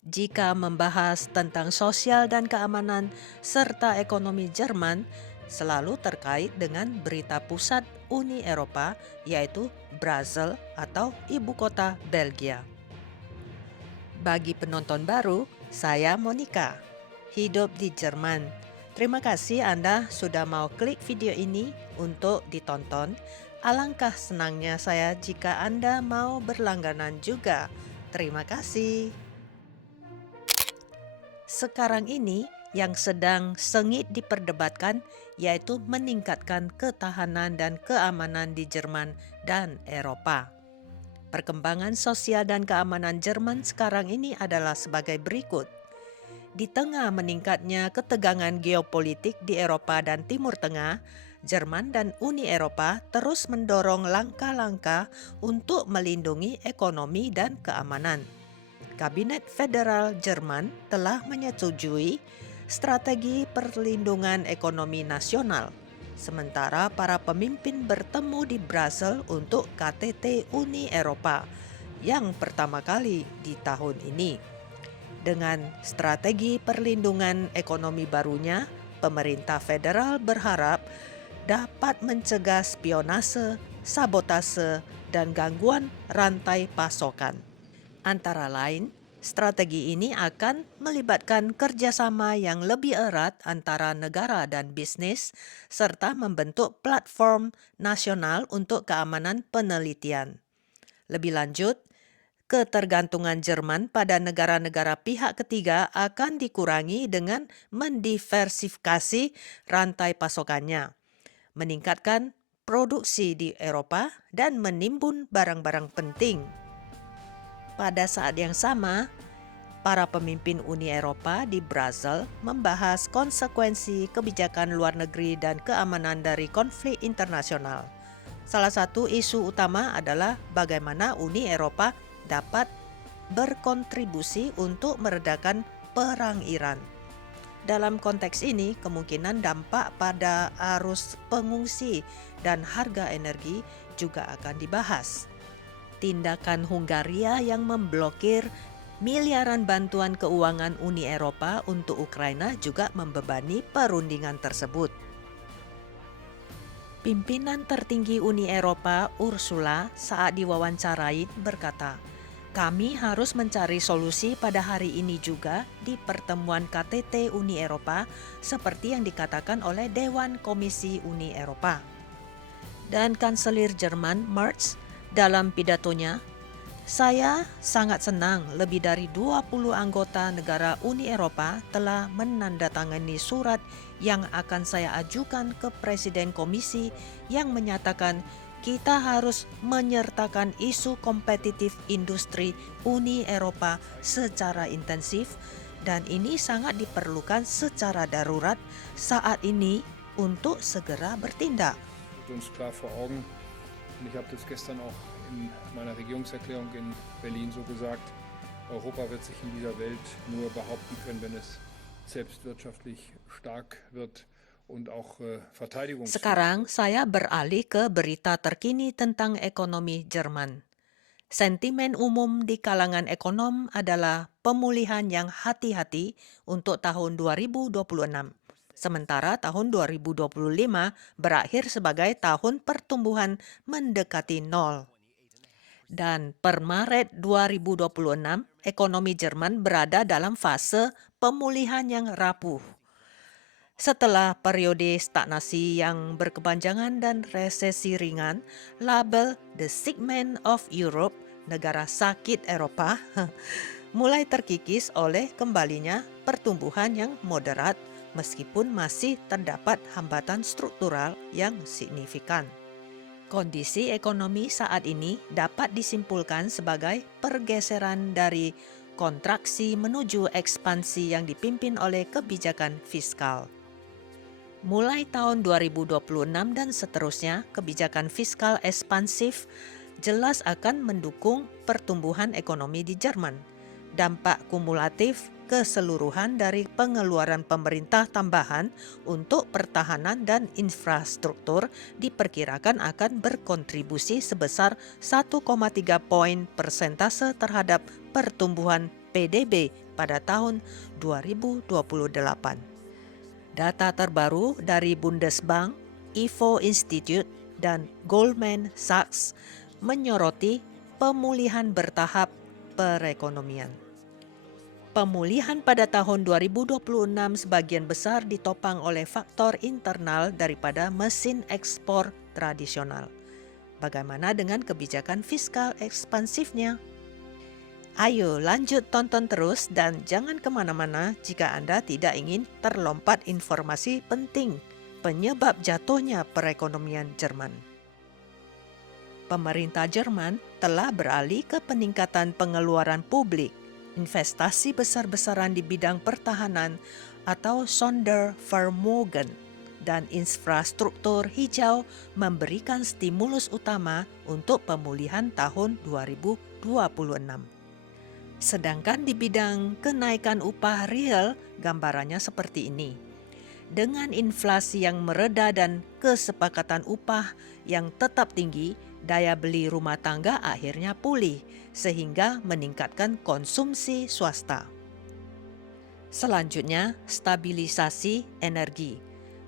Jika membahas tentang sosial dan keamanan serta ekonomi Jerman, selalu terkait dengan berita pusat Uni Eropa, yaitu Brasil atau ibu kota Belgia. Bagi penonton baru, saya Monica, hidup di Jerman. Terima kasih Anda sudah mau klik video ini untuk ditonton. Alangkah senangnya saya jika Anda mau berlangganan juga. Terima kasih. Sekarang ini yang sedang sengit diperdebatkan yaitu meningkatkan ketahanan dan keamanan di Jerman dan Eropa. Perkembangan sosial dan keamanan Jerman sekarang ini adalah sebagai berikut. Di tengah meningkatnya ketegangan geopolitik di Eropa dan Timur Tengah, Jerman dan Uni Eropa terus mendorong langkah-langkah untuk melindungi ekonomi dan keamanan. Kabinet Federal Jerman telah menyetujui strategi perlindungan ekonomi nasional, sementara para pemimpin bertemu di Brasil untuk KTT Uni Eropa yang pertama kali di tahun ini. Dengan strategi perlindungan ekonomi barunya, pemerintah federal berharap dapat mencegah spionase, sabotase, dan gangguan rantai pasokan. Antara lain, strategi ini akan melibatkan kerjasama yang lebih erat antara negara dan bisnis, serta membentuk platform nasional untuk keamanan penelitian. Lebih lanjut, ketergantungan Jerman pada negara-negara pihak ketiga akan dikurangi dengan mendiversifikasi rantai pasokannya, meningkatkan produksi di Eropa, dan menimbun barang-barang penting. Pada saat yang sama, para pemimpin Uni Eropa di Brasil membahas konsekuensi kebijakan luar negeri dan keamanan dari konflik internasional. Salah satu isu utama adalah bagaimana Uni Eropa dapat berkontribusi untuk meredakan perang Iran. Dalam konteks ini, kemungkinan dampak pada arus pengungsi dan harga energi juga akan dibahas. Tindakan Hungaria yang memblokir miliaran bantuan keuangan Uni Eropa untuk Ukraina juga membebani perundingan tersebut. Pimpinan tertinggi Uni Eropa, Ursula, saat diwawancarai berkata, "Kami harus mencari solusi pada hari ini juga di pertemuan KTT Uni Eropa seperti yang dikatakan oleh Dewan Komisi Uni Eropa." Dan Kanselir Jerman, Merz, dalam pidatonya, "Saya sangat senang lebih dari 20 anggota negara Uni Eropa telah menandatangani surat yang akan saya ajukan ke Presiden Komisi yang menyatakan kita harus menyertakan isu kompetitif industri Uni Eropa secara intensif dan ini sangat diperlukan secara darurat saat ini untuk segera bertindak." Uns klar vor Augen. Und ich habe das gestern auch in meiner Regierungserklärung in Berlin so gesagt. Europa wird sich in dieser Welt nur behaupten können, wenn es selbst wirtschaftlich stark wird und auch verteidigungsfähig Sekarang wird. saya beralih ke berita terkini tentang ekonomi Jerman. Sentimen umum di kalangan ekonom adalah pemulihan yang hati-hati untuk tahun 2026. Sementara tahun 2025 berakhir sebagai tahun pertumbuhan mendekati nol. Dan per Maret 2026, ekonomi Jerman berada dalam fase pemulihan yang rapuh. Setelah periode stagnasi yang berkepanjangan dan resesi ringan, label The Sick Man of Europe, negara sakit Eropa, mulai terkikis oleh kembalinya pertumbuhan yang moderat meskipun masih terdapat hambatan struktural yang signifikan. Kondisi ekonomi saat ini dapat disimpulkan sebagai pergeseran dari kontraksi menuju ekspansi yang dipimpin oleh kebijakan fiskal. Mulai tahun 2026 dan seterusnya, kebijakan fiskal ekspansif jelas akan mendukung pertumbuhan ekonomi di Jerman. Dampak kumulatif keseluruhan dari pengeluaran pemerintah tambahan untuk pertahanan dan infrastruktur diperkirakan akan berkontribusi sebesar 1,3 poin persentase terhadap pertumbuhan PDB pada tahun 2028. Data terbaru dari Bundesbank, Ifo Institute, dan Goldman Sachs menyoroti pemulihan bertahap perekonomian. Pemulihan pada tahun 2026 sebagian besar ditopang oleh faktor internal daripada mesin ekspor tradisional. Bagaimana dengan kebijakan fiskal ekspansifnya? Ayo lanjut tonton terus dan jangan kemana-mana jika Anda tidak ingin terlompat informasi penting penyebab jatuhnya perekonomian Jerman. Pemerintah Jerman telah beralih ke peningkatan pengeluaran publik, investasi besar-besaran di bidang pertahanan atau Sondervermögen, dan infrastruktur hijau memberikan stimulus utama untuk pemulihan tahun 2026. Sedangkan di bidang kenaikan upah real, gambarannya seperti ini. Dengan inflasi yang mereda dan kesepakatan upah yang tetap tinggi, daya beli rumah tangga akhirnya pulih, sehingga meningkatkan konsumsi swasta. Selanjutnya, stabilisasi energi.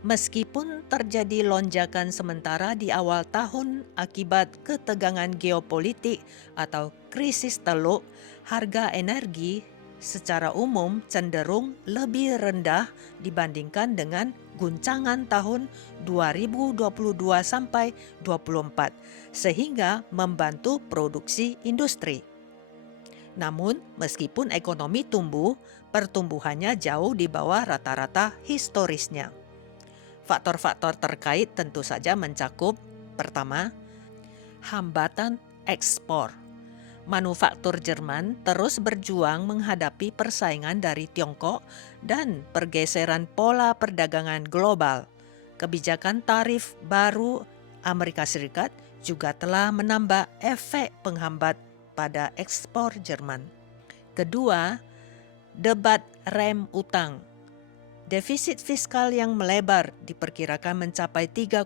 Meskipun terjadi lonjakan sementara di awal tahun akibat ketegangan geopolitik atau krisis Teluk, harga energi secara umum cenderung lebih rendah dibandingkan dengan guncangan tahun 2022 sampai 24, sehingga membantu produksi industri. Namun, meskipun ekonomi tumbuh, pertumbuhannya jauh di bawah rata-rata historisnya. Faktor-faktor terkait tentu saja mencakup: pertama, hambatan ekspor. Manufaktur Jerman terus berjuang menghadapi persaingan dari Tiongkok dan pergeseran pola perdagangan global. Kebijakan tarif baru Amerika Serikat juga telah menambah efek penghambat pada ekspor Jerman. Kedua, debat rem utang. Defisit fiskal yang melebar diperkirakan mencapai 3,7%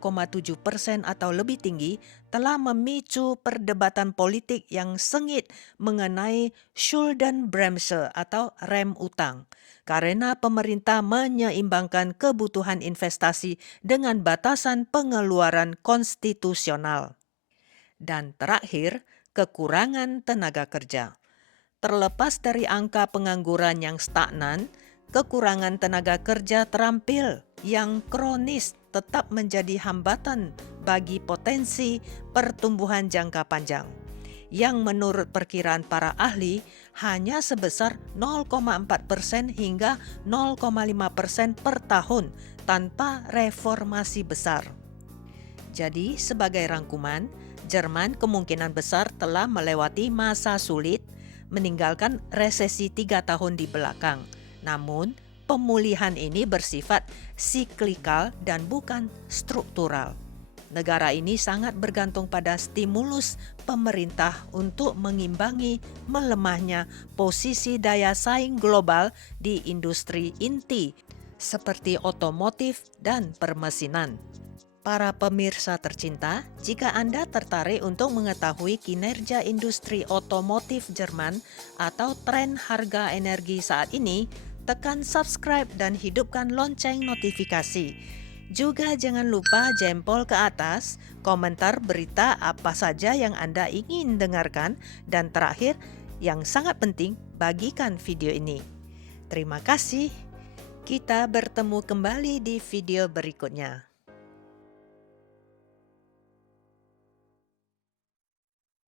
atau lebih tinggi telah memicu perdebatan politik yang sengit mengenai Schuldenbremse atau rem utang, karena pemerintah menyeimbangkan kebutuhan investasi dengan batasan pengeluaran konstitusional. Dan terakhir, kekurangan tenaga kerja. Terlepas dari angka pengangguran yang stagnan, kekurangan tenaga kerja terampil yang kronis tetap menjadi hambatan bagi potensi pertumbuhan jangka panjang, yang menurut perkiraan para ahli hanya sebesar 0,4% hingga 0,5% per tahun tanpa reformasi besar. Jadi, sebagai rangkuman, Jerman kemungkinan besar telah melewati masa sulit, meninggalkan resesi 3 tahun di belakang. Namun, pemulihan ini bersifat siklikal dan bukan struktural. Negara ini sangat bergantung pada stimulus pemerintah untuk mengimbangi melemahnya posisi daya saing global di industri inti seperti otomotif dan permesinan. Para pemirsa tercinta, jika Anda tertarik untuk mengetahui kinerja industri otomotif Jerman atau tren harga energi saat ini, tekan subscribe dan hidupkan lonceng notifikasi. Juga jangan lupa jempol ke atas, komentar berita apa saja yang Anda ingin dengarkan, dan terakhir, yang sangat penting, bagikan video ini. Terima kasih. Kita bertemu kembali di video berikutnya.